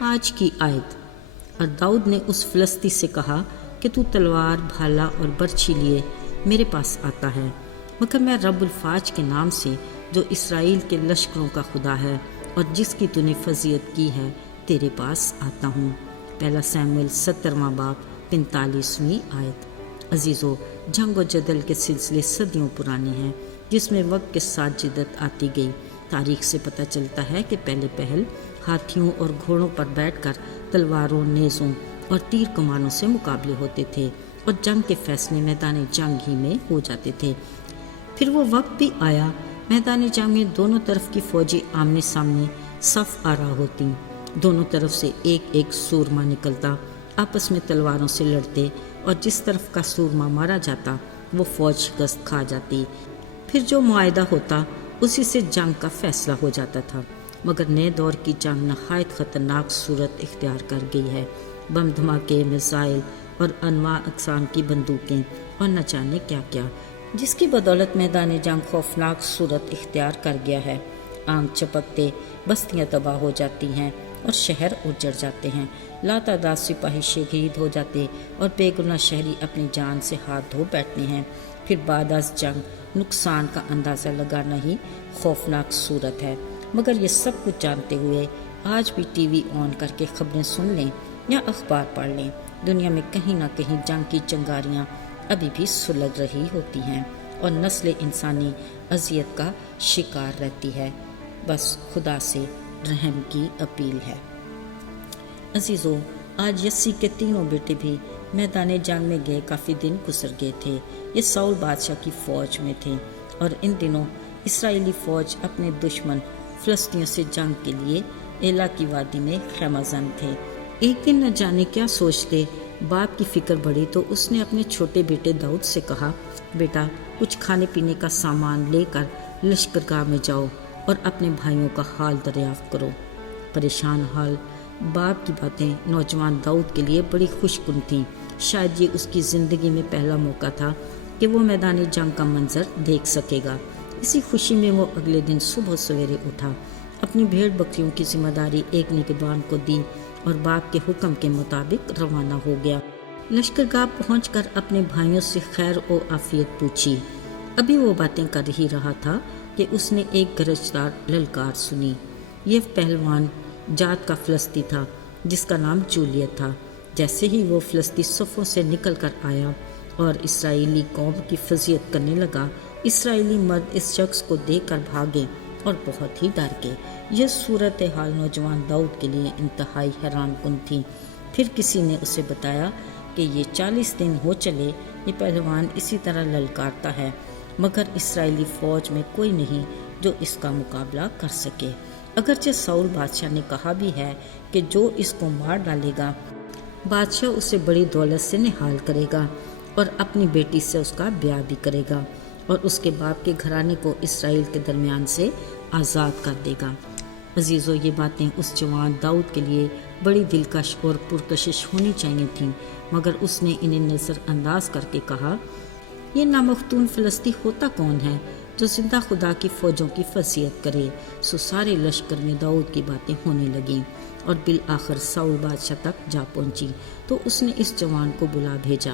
آج کی آیت۔ اور داؤد نے اس فلسطی سے کہا کہ تو تلوار، بھالا اور برچھی لیے میرے پاس آتا ہے، مگر میں رب الفاج کے نام سے جو اسرائیل کے لشکروں کا خدا ہے اور جس کی تو نے فضیلت کی ہے تیرے پاس آتا ہوں۔ پہلا ساموئیل 17واں باب 45ویں آیت۔ عزیزو، جنگ و جدل کے سلسلے صدیوں پرانے ہیں، جس میں وقت کے ساتھ جدت آتی گئی۔ تاریخ سے پتہ چلتا ہے کہ پہلے پہل ہاتھیوں اور گھوڑوں پر بیٹھ کر تلواروں، نیزوں اور تیر کمانوں سے مقابلے ہوتے تھے اور جنگ کے فیصلے میدان جنگ ہی میں ہو جاتے تھے۔ پھر وہ وقت بھی آیا، میدان جنگ میں دونوں طرف کی فوجیں آمنے سامنے صف آرا ہوتی، دونوں طرف سے ایک ایک سورما نکلتا، آپس میں تلواروں سے لڑتے، اور جس طرف کا سورما مارا جاتا وہ فوج شکست کھا جاتی۔ پھر جو معاہدہ ہوتا اسی سے جنگ کا فیصلہ ہو جاتا تھا۔ مگر نئے دور کی جنگ نہایت خطرناک صورت اختیار کر گئی ہے۔ بم دھماکے، میزائل اور انواع اقسام کی بندوقیں اور نہ جانے کیا کیا، جس کی بدولت میدان جنگ خوفناک صورت اختیار کر گیا ہے۔ آنکھ چپکتے بستیاں تباہ ہو جاتی ہیں اور شہر اجڑ جاتے ہیں، لاتعداد سپاہی شہید ہو جاتے اور بے گناہ شہری اپنی جان سے ہاتھ دھو بیٹھتے ہیں۔ پھر بعد از جنگ نقصان کا اندازہ لگانا ہی خوفناک صورت ہے۔ مگر یہ سب کچھ جانتے ہوئے آج بھی ٹی وی آن کر کے خبریں سن لیں یا اخبار پڑھ لیں، دنیا میں کہیں نہ کہیں جنگ کی چنگاریاں ابھی بھی سلگ رہی ہوتی ہیں اور نسل انسانی اذیت کا شکار رہتی ہے۔ بس خدا سے رحم کی اپیل ہے۔ عزیزو، آج یسی کے تینوں بیٹے بھی میدان جنگ میں گئے کافی دن گزر گئے تھے۔ یہ ساؤل بادشاہ کی فوج میں تھے اور ان دنوں اسرائیلی فوج اپنے دشمن فلسطینیوں سے جنگ کے لیے ایلا کی وادی میں خیمہ زن تھے۔ ایک دن نہ جانے کیا سوچتے باپ کی فکر بڑھی تو اس نے اپنے چھوٹے بیٹے داؤد سے کہا، بیٹا کچھ کھانے پینے کا سامان لے کر لشکرگاہ میں جاؤ اور اپنے بھائیوں کا حال دریافت کرو۔ پریشان حال باپ کی باتیں نوجوان داؤد کے لیے بڑی خوش کن تھیں۔ شاید یہ اس کی زندگی میں پہلا موقع تھا کہ وہ میدان جنگ کا منظر دیکھ سکے گا۔ اسی خوشی میں وہ اگلے دن صبح سویرے اٹھا، اپنی بھیڑ بکریوں کی ذمہ داری ایک نگہبان کو دی اور باپ کے حکم کے مطابق روانہ ہو گیا۔ لشکرگاہ پہنچ کر اپنے بھائیوں سے خیر و عافیت پوچھی۔ ابھی وہ باتیں کر ہی رہا تھا کہ اس نے ایک گرجدار للکار سنی۔ یہ پہلوان جات کا فلسطی تھا جس کا نام جولیت تھا۔ جیسے ہی وہ فلسطی صفوں سے نکل کر آیا اور اسرائیلی قوم کی فضیلت کرنے لگا، اسرائیلی مرد اس شخص کو دیکھ کر بھاگے اور بہت ہی ڈر گئے۔ یہ صورتحال نوجوان داؤد کے لیے انتہائی حیران کن تھی۔ پھر کسی نے اسے بتایا کہ یہ 40 دن ہو چلے یہ پہلوان اسی طرح للکارتا ہے، مگر اسرائیلی فوج میں کوئی نہیں جو اس کا مقابلہ کر سکے۔ اگرچہ ساؤل بادشاہ نے کہا بھی ہے کہ جو اس کو مار ڈالے گا بادشاہ اسے بڑی دولت سے نہال کرے گا اور اپنی بیٹی سے اس کا بیاہ بھی کرے گا اور اس کے باپ کے گھرانے کو اسرائیل کے درمیان سے آزاد کر دے گا۔ عزیزو، یہ باتیں اس جوان داؤد کے لیے بڑی دلکش اور پرکشش ہونی چاہیے تھیں، مگر اس نے انہیں نظر انداز کر کے کہا، یہ نامختون فلسطی ہوتا کون ہے جو زندہ خدا کی فوجوں کی فضیلت کرے؟ سو سارے لشکر میں داؤد کی باتیں ہونے لگیں اور بالآخر ساؤل بادشاہ تک جا پہنچی تو اس نے اس جوان کو بلا بھیجا۔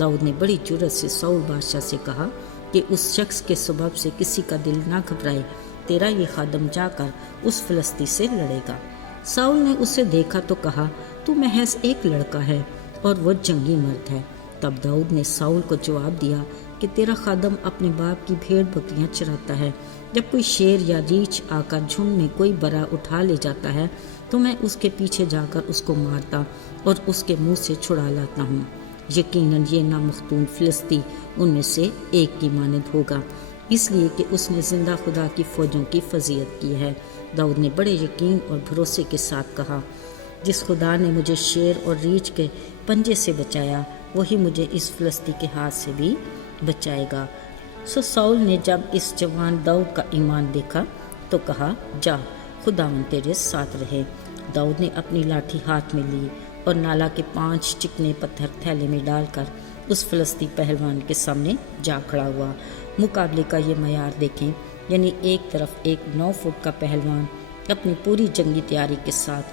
داؤد نے بڑی جرأت سے ساؤل بادشاہ سے کہا کہ اس شخص کے سبب سے کسی کا دل نہ گھبرائے، تیرا یہ خادم جا کر اس فلسطی سے لڑے گا۔ ساؤل نے اسے دیکھا تو کہا، تو محض ایک لڑکا ہے اور وہ جنگی مرد ہے۔ تب داؤد نے ساؤل کو جواب دیا کہ تیرا خادم اپنے باپ کی بھیڑ بکریاں چراتا ہے۔ جب کوئی شیر یا ریچھ آ کر جھنڈ میں کوئی برا اٹھا لے جاتا ہے تو میں اس کے پیچھے جا کر اس کو مارتا اور اس کے منہ سے چھڑا لاتا ہوں۔ یقیناً یہ نامختون فلسطی ان میں سے ایک کی مانند ہوگا، اس لیے کہ اس نے زندہ خدا کی فوجوں کی فضیلت کی ہے۔ داؤد نے بڑے یقین اور بھروسے کے ساتھ کہا، جس خدا نے مجھے شیر اور ریچھ کے پنجے سے بچایا وہی مجھے اس فلسطی کے ہاتھ سے بھی بچائے گا۔ سو ساؤل نے جب اس جوان داؤد کا ایمان دیکھا تو کہا، جا، خداوند تیرے ساتھ رہے۔ داؤد نے اپنی لاٹھی ہاتھ میں لی اور نالا کے 5 چکنے پتھر تھیلے میں ڈال کر اس فلسطی پہلوان کے سامنے جا کھڑا ہوا۔ مقابلے کا یہ معیار دیکھیں، یعنی ایک طرف ایک 9 فٹ کا پہلوان اپنی پوری جنگی تیاری کے ساتھ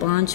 5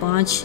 5